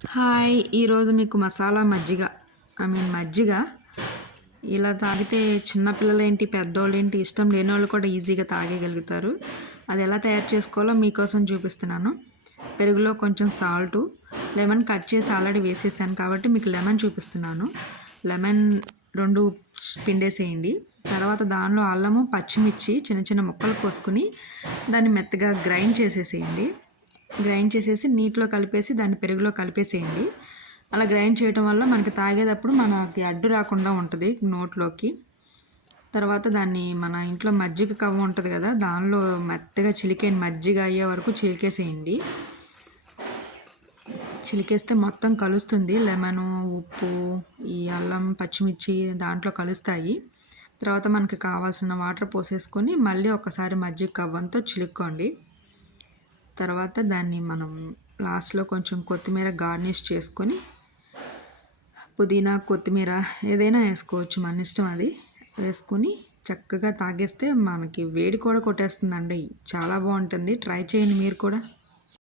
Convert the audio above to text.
Hi! ఈరోజు మీకు మసాలా మజ్జిగ మజ్జిగ ఇలా తాగితే చిన్నపిల్లలేంటి, పెద్దోళ్ళేంటి ఇష్టం లేనోళ్ళు కూడా ఈజీగా తాగేయగలుగుతారు. అది ఎలా తయారు చేసుకోవాలో మీకోసం చూపిస్తున్నాను. పెరుగులో కొంచెం సాల్టు, లెమన్ కట్ చేసి ఆల్రెడీ వేసేసాను కాబట్టి మీకు లెమన్ చూపిస్తున్నాను. లెమన్ 2 పిండేసేయండి. తర్వాత దానిలో అల్లము, పచ్చిమిర్చి చిన్న చిన్న ముక్కలు కోసుకుని దాన్ని మెత్తగా గ్రైండ్ చేసేసేయండి. గ్రైండ్ చేసేసి నీటిలో కలిపేసి దాన్ని పెరుగులో కలిపేసేయండి. అలా గ్రైండ్ చేయడం వల్ల మనకి తాగేటప్పుడు మనకి అడ్డు రాకుండా ఉంటుంది నోట్లోకి. తర్వాత దాన్ని మన ఇంట్లో మజ్జిగ కవ్వ ఉంటుంది కదా, దానిలో మెత్తగా చిలికేయండి. మజ్జిగ అయ్యే వరకు చిలికేసేయండి. చిలికేస్తే మొత్తం కలుస్తుంది. లెమను, ఉప్పు, ఈ అల్లం, పచ్చిమిర్చి దాంట్లో కలుస్తాయి. తర్వాత మనకి కావాల్సిన వాటర్ పోసేసుకొని మళ్ళీ ఒకసారి మజ్జిగ కవ్వంతో చిలుక్కోండి. తర్వాత దాన్ని మనం లాస్ట్లో కొంచెం కొత్తిమీర గార్నిష్ చేసుకొని, పుదీనా, కొత్తిమీర ఏదైనా వేసుకోవచ్చు, మన ఇష్టం. అది వేసుకొని చక్కగా తాగేస్తే మనకి వేడి కూడా కొట్టేస్తుందండి. చాలా బాగుంటుంది. ట్రై చేయండి మీరు కూడా.